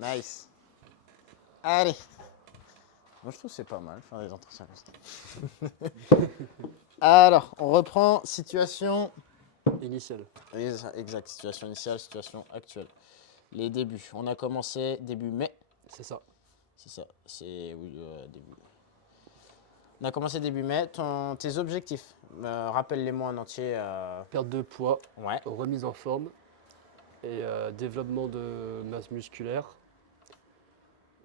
Nice. Allez. Moi, je trouve que c'est pas mal, faire des entretiens comme ça. Alors, on reprend situation Initial. exact, situation initiale, situation actuelle. Les débuts. On a commencé début mai. C'est ça. C'est ça, c'est oui, début. On a commencé début mai. Tes objectifs, rappelle-les-moi en entier. Perte de poids, Ouais, remise en forme et développement de masse musculaire.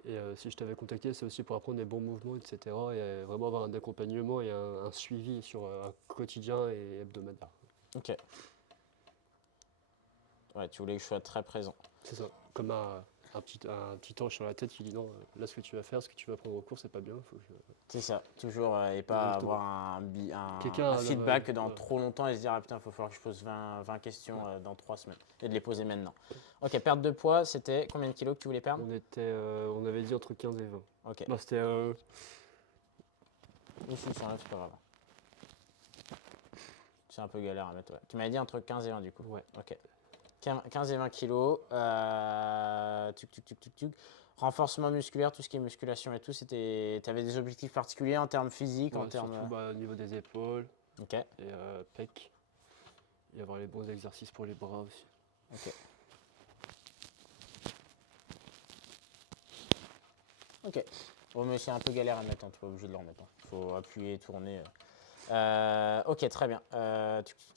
Et si je t'avais contacté, c'est aussi pour apprendre des bons mouvements, etc. Et vraiment avoir un accompagnement et un suivi sur un quotidien et hebdomadaire. ok. Ouais, tu voulais que je sois très présent. C'est ça. Comme un petit ange sur la tête qui dit non, là ce que tu vas faire, ce que tu vas prendre en cours, c'est pas bien. Faut que... C'est ça, toujours, et pas Exactement. avoir Quelqu'un un feedback dans voilà. trop longtemps et se dire ah putain, il faut falloir que je pose 20 questions dans 3 semaines et de les poser maintenant. Ok, perte de poids, c'était combien de kilos que tu voulais perdre? On avait dit entre 15 et 20. Ok, Non, c'était oui, si, ça enlève, c'est pas grave. C'est un peu galère à mettre, ouais. Tu m'avais dit entre 15 et 20 du coup. ouais. Ok. 15 et 20 kilos. Tuc. Renforcement musculaire, tout ce qui est musculation et tout, tu avais des objectifs particuliers en termes physiques, en Ouais, termes. surtout au niveau des épaules Ok, et pecs. Et avoir les bons exercices pour les bras aussi. ok. Ok. Bon, mais c'est un peu galère à mettre, hein, tu n'es pas obligé de le remettre. Il faut appuyer, tourner. Ok, très bien.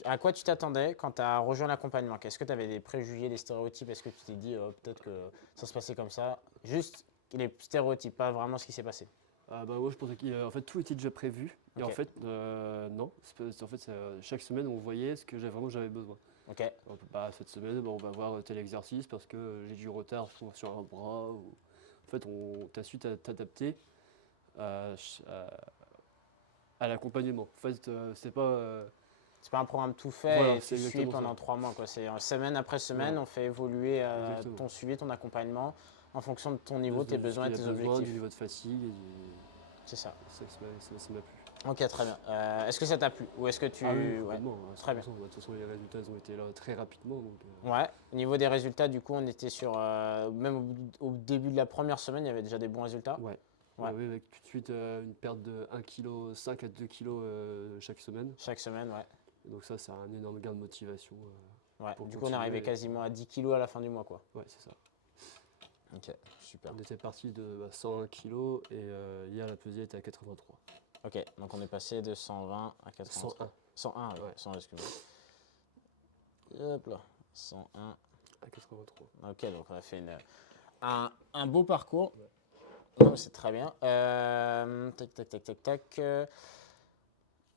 À quoi tu t'attendais quand tu as rejoint l'accompagnement? Est-ce que tu avais des préjugés, des stéréotypes? Est-ce que tu t'es dit peut-être que ça se passait comme ça? Juste les stéréotypes, pas vraiment ce qui s'est passé. Ah bah ouais, je pensais qu'en fait tout était déjà prévu. Et en Ok. fait, non. En fait, chaque semaine, on voyait ce que j'avais besoin. Ok, Donc, bah, cette semaine, bah, on va voir tel exercice parce que j'ai du retard sur un bras. En fait, t'as su t'adapter à, à l'accompagnement. En fait, c'est pas. c'est pas un programme tout fait Voilà, et c'est tu suis exactement pendant ça. 3 mois, quoi. C'est semaine après semaine, Voilà, on fait évoluer exactement. ton suivi, ton accompagnement en fonction de ton niveau, tes De ce besoins et qu'il a tes besoin, du objectifs. niveau de fatigue. C'est ça. C'est ça ça m'a plu. Ok, très bien. Est-ce que ça t'a plu? Ou est-ce que Ah oui, tu... Ouais, complètement, à très bien. 100%. De toute façon, les résultats ils ont été là très rapidement. Donc, Ouais, au niveau des résultats, du coup, on était sur... même au début de la première semaine, il y avait déjà des bons résultats. ouais. Ouais, Oui, avec tout de suite une perte de 1,5 kg à 2 kg chaque semaine. chaque semaine, ouais. Et donc ça, c'est un énorme gain de motivation Ouais, pour du coup, on est arrivé continuer. quasiment à 10 kilos à la fin du mois, quoi. Ouais, c'est ça. Ok, super. On était parti de 101 kg et hier, la pesée était à 83. Ok, donc on est passé de 120 à 83. 101 101, oui, ouais, 100, excuse-moi. Hop là, 101. à 83. Ok, donc on a fait un beau parcours. Ouais. Non, mais c'est très bien. Tac.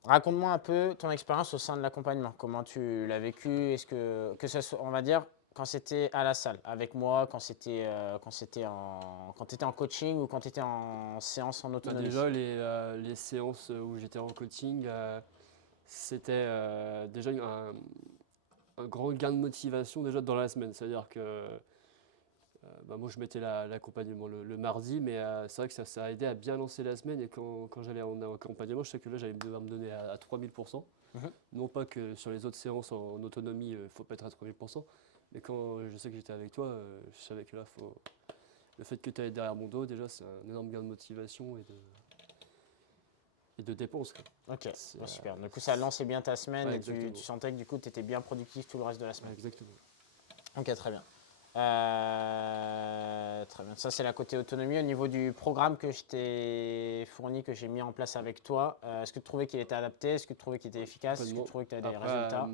Raconte-moi un peu ton expérience au sein de l'accompagnement. Comment tu l'as vécu? Est-ce que ça soit, on va dire, quand c'était à la salle, avec moi, quand tu étais en coaching ou quand tu étais en séance en Bah autonomie? déjà, les séances où j'étais en coaching, c'était déjà un grand gain de motivation déjà dans la semaine. C'est-à-dire que bah moi, je mettais l'accompagnement le mardi, mais c'est vrai que ça a aidé à bien lancer la semaine. Et quand j'allais en accompagnement, je sais que là, j'allais devoir me donner à 3000%. Mhm. Non pas que sur les autres séances en autonomie, il ne faut pas être à 3000%, mais quand je sais que j'étais avec toi, je savais que là, le fait que tu ailles derrière mon dos, déjà, c'est un énorme gain de motivation et de dépenses, quoi. Ok, C'est, bon, super. Du coup, ça lançait bien ta semaine ouais, et tu exactement. sentais que du coup, tu étais bien productif tout le reste de la Ouais, semaine. exactement. Ok, très bien. Très bien. Ça, c'est la côté autonomie. Au niveau du programme que je t'ai fourni, que j'ai mis en place avec toi, est-ce que tu trouvais qu'il était adapté? Est-ce que tu trouvais qu'il était efficace? Est-ce que tu Complètement. trouvais que tu avais des Après, résultats?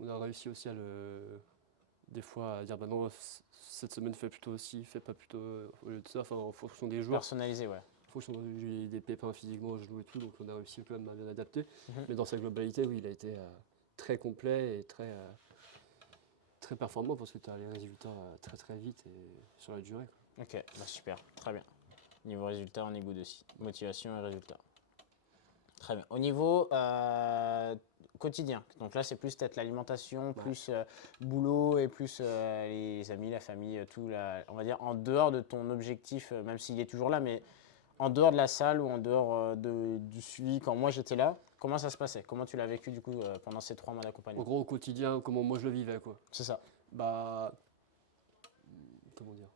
on a réussi aussi des fois à dire, bah non, cette semaine, fais plutôt aussi, fais pas plutôt au lieu de ça, enfin, en fonction des jours. Personnalisé, ouais. En fonction des pépins physiquement au genou et tout, donc on a réussi quand même à bien adapter. Mhm. Mais dans sa globalité, oui, il a été très complet et très performant parce que tu as les résultats très très vite et sur la durée, quoi. Ok, bah super, très bien. Niveau résultat, on est good aussi. Motivation et résultat. Très bien. Au niveau quotidien, donc là, c'est plus peut-être l'alimentation, Ouais. plus boulot et plus les amis, la famille, tout, on va dire en dehors de ton objectif, même s'il est toujours là, mais en dehors de la salle ou en dehors du suivi, quand moi j'étais là, comment ça se passait? Comment tu l'as vécu du coup pendant ces 3 mois En d'accompagnement? gros, au quotidien, comment moi je le vivais, quoi. C'est ça. Bah, comment dire?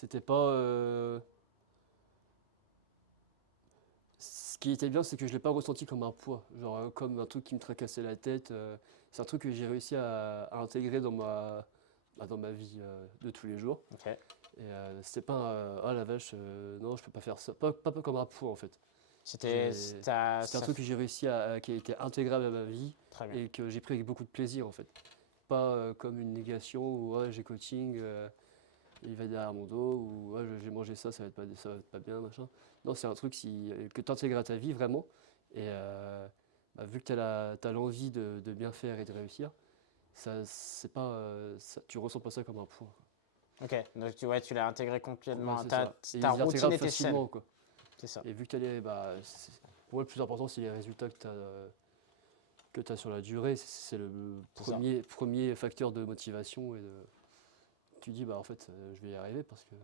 C'était pas. Ce qui était bien, c'est que je l'ai pas ressenti comme un poids, genre comme un truc qui me tracassait la tête. C'est un truc que j'ai réussi à intégrer dans ma vie de tous les jours. Ok. Et c'était pas ah la vache, non, je peux pas faire ça. Pas comme un poids en fait. C'était C'était un truc que j'ai réussi qui a été intégrable à ma vie très bien. et que j'ai pris avec beaucoup de plaisir en fait. Pas comme une négation où ouais, j'ai coaching, il va derrière mon dos, ou ouais, j'ai mangé ça, ça va être pas bien, machin. Non, c'est un truc que tu intègres à ta vie vraiment. Et bah, vu que t'as l'envie de bien faire et de réussir, c'est pas, tu ressens pas ça comme un poids. Ok, donc ouais, tu l'as intégré Ouais, complètement. c'est ça. Et Ta ils routine intégrables était saine, facilement, quoi. c'est ça. Et vu que bah, pour moi, le plus important, c'est les résultats que tu as sur la durée. C'est le C'est ça. premier facteur de motivation. Tu dis, bah, en fait, je vais y arriver parce que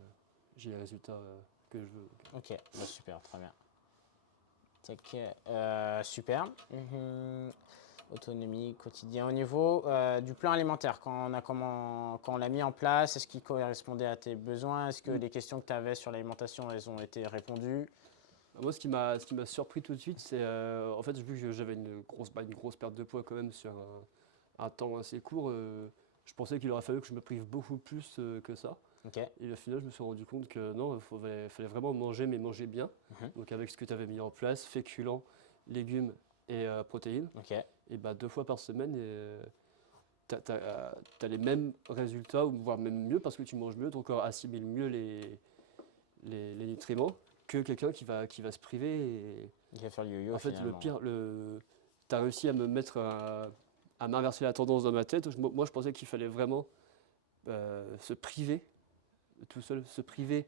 j'ai les résultats que je veux. Ok, bah, super, très bien. Tac, super. Autonomie, quotidien. Au niveau du plan alimentaire, quand on l'a mis en place, est-ce qu'il correspondait à tes besoins? Est-ce que Mm. les questions que tu avais sur l'alimentation, elles ont été répondues? Moi, ce qui m'a surpris tout de suite, c'est en fait, vu que j'avais une grosse perte de poids quand même sur un temps assez court, je pensais qu'il aurait fallu que je me prive beaucoup plus que ça. Ok. Et au final, je me suis rendu compte que non, fallait vraiment manger, mais manger bien. Mhm. Donc avec ce que tu avais mis en place, féculents, légumes et protéines. Ok. Et bah 2 fois par semaine, tu as les mêmes résultats, ou voire même mieux, parce que tu manges mieux, ton corps assimile mieux les nutriments que quelqu'un qui va se priver. Et Il va faire le yo-yo en fait, le finalement. pire, tu as réussi à à m'inverser la tendance dans ma tête. Moi, je pensais qu'il fallait vraiment se priver, tout seul, se priver,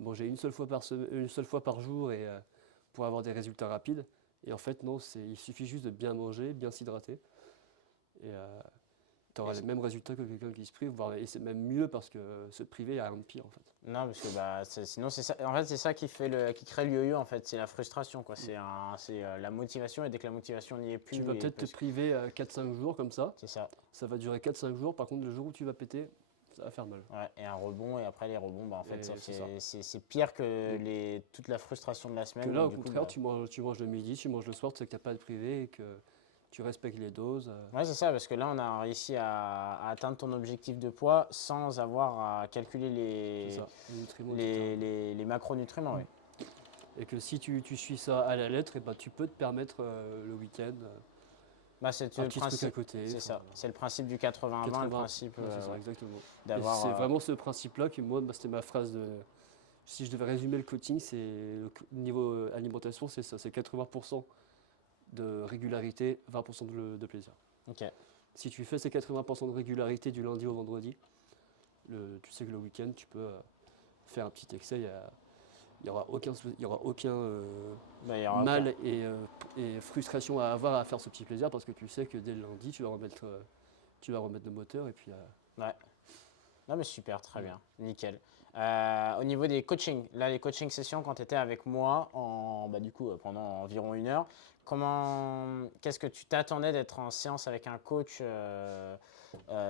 manger une seule fois par jour et pour avoir des résultats rapides. Et en fait, non, il suffit juste de bien manger, bien s'hydrater. Et tu auras Et les mêmes résultats que quelqu'un qui se prive, et c'est même mieux parce que se priver, il n'y a rien de pire en fait. non, parce que bah, sinon, c'est ça. En fait, c'est ça qui crée le yo-yo, en fait. C'est la frustration, quoi. Mm. C'est la motivation, et dès que la motivation n'y est Tu plus, vas peut-être te priver 4-5 jours comme ça. c'est ça. Ça va durer 4-5 jours. Par contre, le jour où tu vas péter, ça va faire mal. Ouais, et un rebond, et après les rebonds, bah, en fait, Et c'est ça. c'est pire que Mm. toute la frustration de la Que semaine. là, Donc, au du coup, contraire, bah, tu manges le midi, tu manges le soir, tu sais que tu n'as pas à te priver et que tu respectes les doses. ouais, c'est ça, parce que là, on a réussi à atteindre ton objectif de poids sans avoir à calculer C'est ça, les nutriments, etc. les macronutriments, Mm. ouais. Et que si tu suis ça à la lettre, et bah, tu peux te permettre le week-end Bah, c'est un le petit truc à principe, côté. c'est Enfin, ça. C'est le principe du 80-20, le 80, principe ouais, c'est ça, ouais, exactement. Et d'avoir. c'est vraiment ce principe-là que moi, bah, c'était ma phrase de. Si je devais résumer le coaching, c'est niveau alimentation, c'est ça, c'est 80% de régularité, 20% de plaisir. Ok, Si tu fais ces 80% de régularité du lundi au vendredi, tu sais que le week-end, tu peux faire un petit excès. Il n'y aura aucun bah, il y aura aucun. mal et frustration à avoir à faire ce petit plaisir parce que tu sais que dès le lundi, tu vas remettre le moteur et puis Ouais. Non, mais super, très voilà. bien, nickel. Au niveau des coachings, là, les coaching sessions, quand tu étais avec moi, bah, du coup, pendant environ 1 heure, qu'est-ce que tu t'attendais d'être en séance avec un coach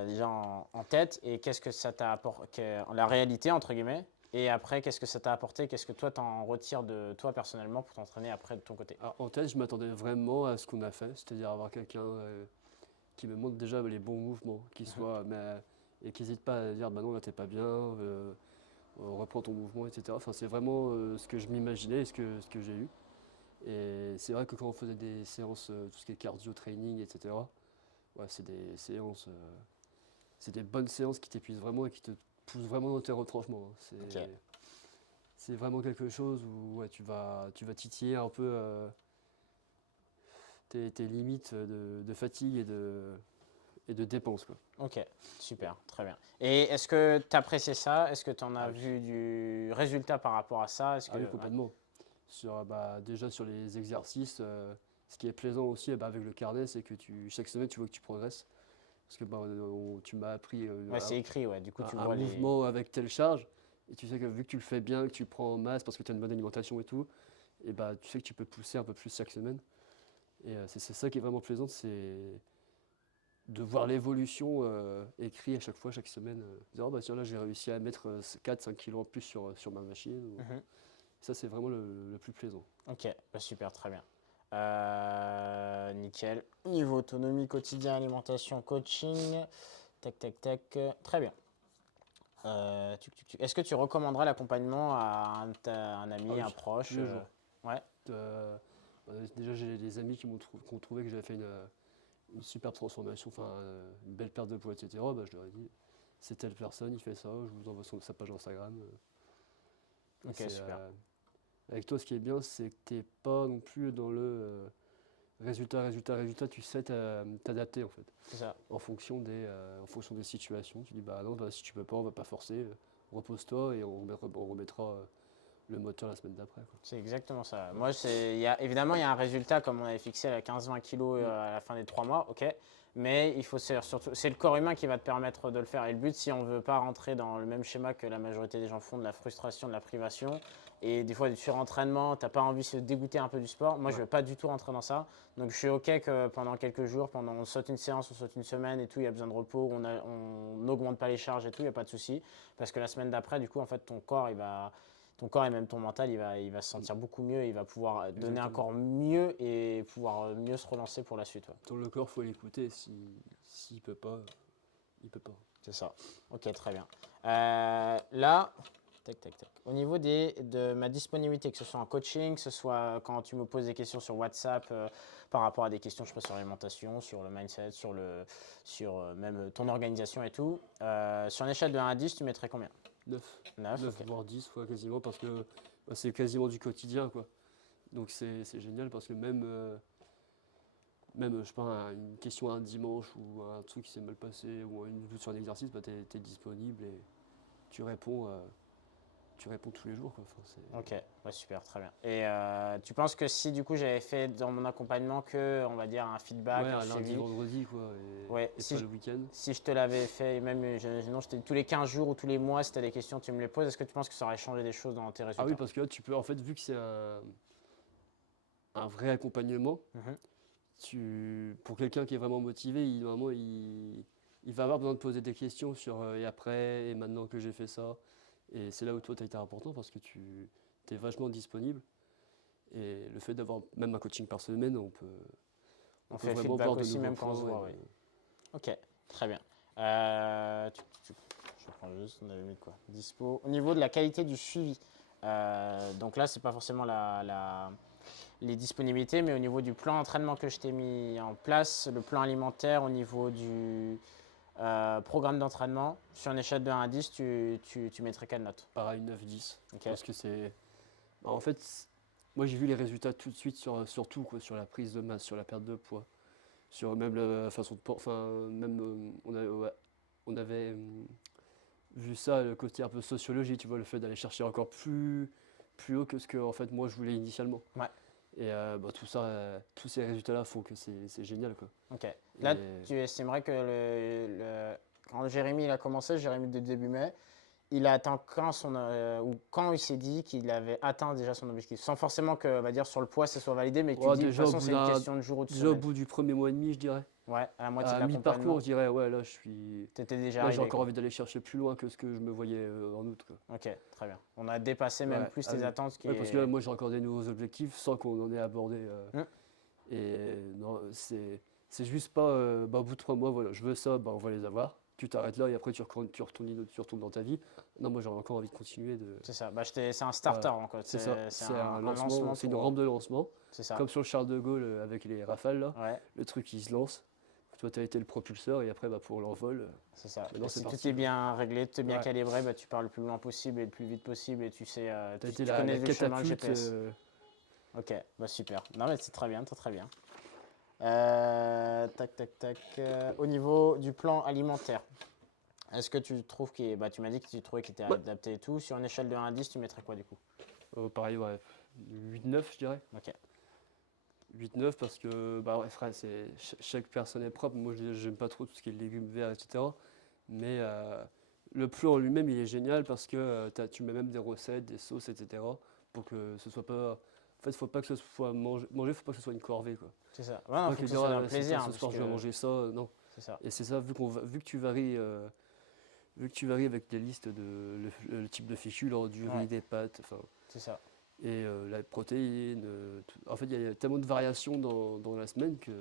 déjà en tête, et qu'est-ce que ça t'a apporté, la réalité, entre guillemets, et après, qu'est-ce que ça t'a apporté, qu'est-ce que toi, t'en retires de toi personnellement pour t'entraîner après de ton côté? Alors, en tête, je m'attendais vraiment à ce qu'on a fait, c'est-à-dire avoir quelqu'un qui me montre déjà les bons mouvements, Mhm. et qui n'hésite pas à dire bah non, là t'es pas bien, reprends ton mouvement, etc. Enfin, c'est vraiment ce que je m'imaginais et ce que j'ai eu. Et c'est vrai que quand on faisait des séances, tout ce qui est cardio training, etc., ouais, c'est des séances, c'est des bonnes séances qui t'épuisent vraiment et qui te poussent vraiment dans tes retranchements, hein. Ok. C'est vraiment quelque chose où ouais, tu vas titiller un peu tes limites de fatigue et de dépenses, quoi. Ok, super, très bien. Et est-ce que tu appréciais ça? Est-ce que tu en as Ah oui. vu du résultat par rapport à ça? Est-ce Ah que... oui, ouais. complètement. Déjà sur les exercices, ce qui est plaisant aussi bah, avec le carnet, c'est que chaque semaine, tu vois que tu progresses. Parce que bah, tu m'as appris Ouais, c'est écrit, ouais. Du coup, tu un vois les... mouvement avec telle charge, et tu sais que vu que tu le fais bien, que tu prends en masse parce que tu as une bonne alimentation et tout, et bah, tu sais que tu peux pousser un peu plus chaque semaine. Et c'est ça qui est vraiment plaisant, c'est de voir l'évolution écrit à chaque fois, chaque semaine. Dire, oh, bah, tiens, là, j'ai réussi à mettre 4-5 kilos en plus sur ma machine. Mhm. Ça, c'est vraiment le plus plaisant. Ok, bah super, très bien. Nickel. Niveau autonomie, quotidien, alimentation, coaching. Tac, tac, tac. Très bien. Est-ce que tu recommanderais l'accompagnement à un Ah ami, oui, un proche tous les jours. Ouais, Déjà, j'ai des amis qui ont trouvé que j'avais fait une superbe transformation, enfin, une belle perte de poids, etc. Bah, je leur ai dit, c'est telle personne, il fait ça, je vous envoie sa page Instagram. Et ok, super. avec toi, ce qui est bien, c'est que tu n'es pas non plus dans le résultat, tu sais t'adapter en fait. C'est ça. En fonction des situations. Tu dis, bah non, bah, si tu peux pas, on va pas forcer, repose-toi et on remettra le moteur la semaine d'après, quoi. C'est exactement ça. Moi, évidemment, il y a un résultat, comme on avait fixé à 15-20 kilos Mm. à la fin des 3 mois, ok. Mais il faut surtout, c'est le corps humain qui va te permettre de le faire. Et le but, si on ne veut pas rentrer dans le même schéma que la majorité des gens font, de la frustration, de la privation, et des fois du surentraînement, tu n'as pas envie de se dégoûter un peu du sport. Moi, je ne Ouais. veux pas du tout rentrer dans ça. Donc, je suis ok que pendant quelques jours, on saute une séance, on saute une semaine et tout, il y a besoin de repos, on n'augmente pas les charges et tout, il n'y a pas de souci. Parce que la semaine d'après, du coup, en fait, ton corps et même ton mental, il va se sentir beaucoup mieux, il va pouvoir donner Exactement. encore mieux et pouvoir mieux se relancer pour la suite. Ouais. Donc le corps, faut l'écouter. S'il peut pas, il peut pas. C'est ça. Ok, très bien. Là, tac, tac, tac. Au niveau de ma disponibilité, que ce soit en coaching, que ce soit quand tu me poses des questions sur WhatsApp par rapport à des questions, je sais pas, sur l'alimentation, sur le mindset, sur même ton organisation et tout, sur une échelle de 1 à 10, tu mettrais combien? 9, 9, 9 ok. voire 10 fois quasiment parce que bah, c'est quasiment du quotidien, quoi. Donc c'est génial parce que même je sais pas, une question un dimanche ou un truc qui s'est mal passé ou une doute sur un exercice, bah, tu es disponible et tu réponds, euh, tu réponds tous les jours, quoi. Enfin, Ok, ouais, super, très bien. Et tu penses que si du coup j'avais fait dans mon accompagnement que, on va dire, un feedback, ouais, un un lundi, suivi, vendredi, quoi, ouais, et pas le week-end. si je te l'avais fait, même non, je t'ai dit tous les 15 jours ou tous les mois, si tu as des questions, tu me les poses, est-ce que tu penses que ça aurait changé des choses dans tes Ah oui, résultats? parce que là, tu peux, en fait, vu que c'est un vrai accompagnement, Mhm. pour quelqu'un qui est vraiment motivé, normalement, il va avoir besoin de poser des questions sur et après, et maintenant que j'ai fait ça. Et c'est là où toi, tu as été important parce que tu es vachement disponible. Et le fait d'avoir même un coaching par semaine, on On peut fait le vraiment feedback voir de aussi, nouveaux même quand on se points. voit, oui. Ok, très bien. Je prends juste, on avait mis quoi? Dispo. Au niveau de la qualité du suivi, donc là, c'est pas forcément les disponibilités, mais au niveau du plan d'entraînement que je t'ai mis en place, le plan alimentaire, au niveau du programme d'entraînement, sur une échelle de 1 à 10, tu mettrais quelle note? Pareil, 9-10. Ok, Parce que c'est. Bah, en fait, moi j'ai vu les résultats tout de suite sur tout, quoi, sur la prise de masse, sur la perte de poids, sur même la façon de. Enfin, même on avait vu ça, le côté un peu sociologie, tu vois, le fait d'aller chercher encore plus haut que ce que en fait, moi je voulais initialement. ouais, Et bah, tout ça, tous ces résultats-là font que c'est génial, quoi. ok. Là, Et tu estimerais que quand Jérémy il a commencé, Jérémy de début mai, il a atteint ou quand il s'est dit qu'il avait atteint déjà son objectif, sans forcément que, on va dire, sur le poids, ça soit validé, mais que tu te ouais, dis, de toute façon, c'est une question de jour ou de déjà au semaine. bout du premier mois et demi, je dirais. Ouais, à la moitié de À mi-parcours, l'accompagnement, je dirais, ouais, là, je suis. tu étais déjà Là, j'ai arrivé, encore quoi. envie d'aller chercher plus loin que ce que je me voyais en août, quoi. Ok, très bien. On a dépassé même Ouais, plus ah tes oui. attentes, ce qui Ouais, parce que là, est. moi, j'ai encore des nouveaux objectifs sans qu'on en ait abordé. Hmm, Et non, c'est juste pas, bah, au bout de 3 mois, voilà, je veux ça, bah, on va les avoir. Tu t'arrêtes là et après, tu retournes dans ta vie. Non, moi, j'aurais encore envie de continuer. c'est ça. Bah, c'est un starter, Voilà. en fait. C'est ça, C'est c'est un un lancement, lancement c'est une pour. rampe de lancement. C'est ça. Comme sur le Charles de Gaulle avec les rafales, là. Ouais, Le truc, il se lance. Toi, tu as été le propulseur et après, bah, pour l'envol, c'est ça. maintenant, Et c'est si tout parti, est quoi. bien réglé, tout est bien Ouais. calibré, bah, tu pars le plus loin possible et le plus vite possible et tu sais, Tu as tu, été tu la connais le chemin, le catapulte. GPS. Ok, bah super. Non, mais c'est très bien, très très bien. Tac, tac, tac. Au niveau du plan alimentaire, est-ce que tu trouves bah, tu m'as dit que tu trouvais qu'il était Ouais. adapté et tout. Sur une échelle de 1 à 10, tu mettrais quoi du coup? Pareil, ouais. 8-9, je dirais. Ok, 8-9 parce que bah ouais, frère, chaque personne est propre. Moi, j'aime pas trop tout ce qui est légumes verts, etc. Mais le plan en lui-même, il est génial parce que tu mets même des recettes, des sauces, etc. Pour que ce soit pas. En fait, faut pas que faut pas que ce soit une corvée, quoi. c'est ça. Ouais, Faut non, pas faut que que ce dire, soit ah, un plaisir, hein, ce parce soir, que je vais manger ça. Non. c'est ça. Et c'est ça, vu que tu varies, avec des listes le type de fécule, du Ouais, riz, des pâtes, enfin, c'est ça. et la protéine. En fait, il y a tellement de variations dans la semaine que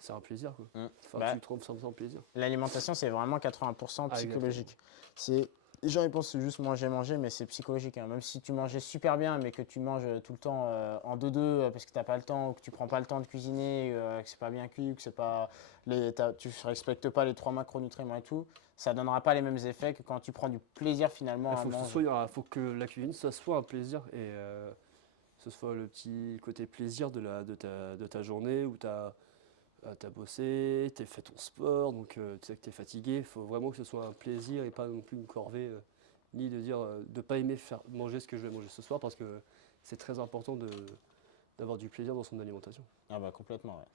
c'est un plaisir, quoi. Mm. Enfin, Bah, tu te rends sans plaisir. l'alimentation, c'est vraiment 80% Ah, exactement. psychologique. C'est... Les gens ils pensent que c'est juste manger, mais c'est psychologique, hein. Même si tu mangeais super bien, mais que tu manges tout le temps en deux-deux parce que tu n'as pas le temps, ou que tu prends pas le temps de cuisiner, que c'est pas bien cuit, que c'est pas tu ne respectes pas les trois macronutriments et tout, ça donnera pas les mêmes effets que quand tu prends du plaisir finalement Il à faut que manger. faut que la cuisine, ça soit un plaisir et ce soit le petit côté plaisir de ta journée où tu as bossé, tu as fait ton sport, donc tu sais que tu es fatigué. Il faut vraiment que ce soit un plaisir et pas non plus une corvée, ni de dire de pas aimer faire manger ce que je vais manger ce soir parce que c'est très important d'avoir du plaisir dans son alimentation. Ah bah complètement, ouais.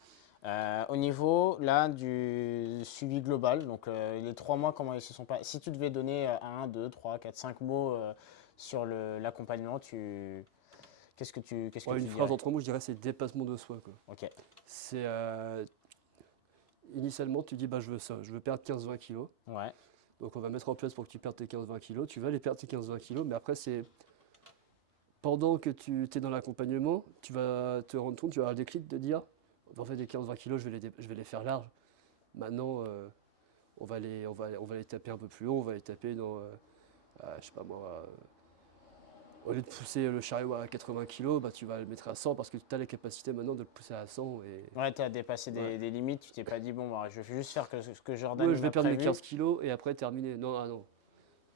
Au niveau là du suivi global, donc les 3 mois, comment ils se sont passés? Si tu devais donner 1, 2, 3, 4, 5 mots sur l'accompagnement, qu'est-ce que Ouais, tu une phrase dirais? en 3 mots, je dirais, c'est dépassement de soi, quoi. Ok, C'est initialement, tu dis bah je veux ça, je veux perdre 15-20 kilos. ouais, Donc on va mettre en place pour que tu perdes tes 15-20 kilos. Tu vas les perdre tes 15-20 kilos, mais après c'est pendant que tu es dans l'accompagnement, tu vas te rendre compte, tu vas avoir le déclic de dire en fait les 15-20 kilos, je vais les faire larges. Maintenant, on va les taper un peu plus haut, on va les taper dans, je sais pas moi, au lieu de pousser le chariot à 80 kilos, bah, tu vas le mettre à 100 parce que tu as les capacités maintenant de le pousser à 100. Et, ouais, tu as dépassé ouais. des limites, tu t'es pas dit bon, bah, je vais juste faire ce que Jordan Ouais, il je vais m'a perdre mes prévu. 15 kilos et après terminer. Non, ah non.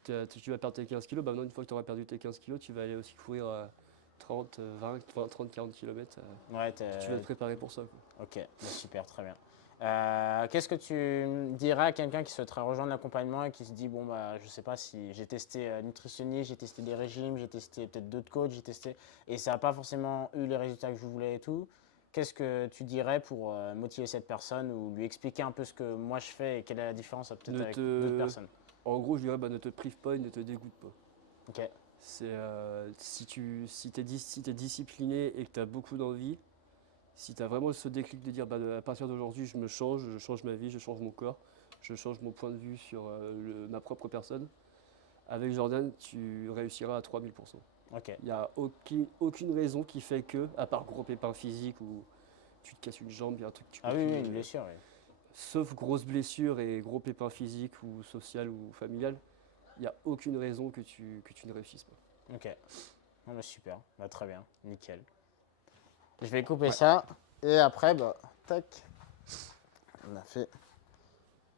Tu vas perdre tes 15 kilos, bah maintenant une fois que tu auras perdu tes 15 kilos, tu vas aller aussi courir 30, 20, 30, 40 km. Ouais, Tu vas te préparer pour ça, quoi. ok, bah, super, très bien. Qu'est-ce que tu dirais à quelqu'un qui souhaiterait rejoindre l'accompagnement et qui se dit, bon, bah, je sais pas si j'ai testé nutritionniste, j'ai testé des régimes, j'ai testé peut-être d'autres coachs, j'ai testé, et ça n'a pas forcément eu les résultats que je voulais et tout. Qu'est-ce que tu dirais pour motiver cette personne ou lui expliquer un peu ce que moi je fais et quelle est la différence peut-être Ne avec d'autres te... personnes? En gros, je dirais bah, ne te prive pas et ne te dégoûte pas. Ok, C'est, si t'es si t'es discipliné et que tu as beaucoup d'envie, si tu as vraiment ce déclic de dire bah, à partir d'aujourd'hui, je change ma vie, je change mon corps, je change mon point de vue sur ma propre personne, avec Jordan, tu réussiras à 3000%. ok. Il n'y a aucune raison qui fait que, à part gros pépin physique ou tu te casses une jambe, il y a un truc que tu Ah peux oui, plus. oui, une blessure, oui. Sauf grosse blessure et gros pépin physique ou social ou familial, il n'y a aucune raison que tu ne réussisses pas. Ok, non, bah, super, bah, très bien, nickel. Je vais couper Ouais. ça et après, bah, tac, on a fait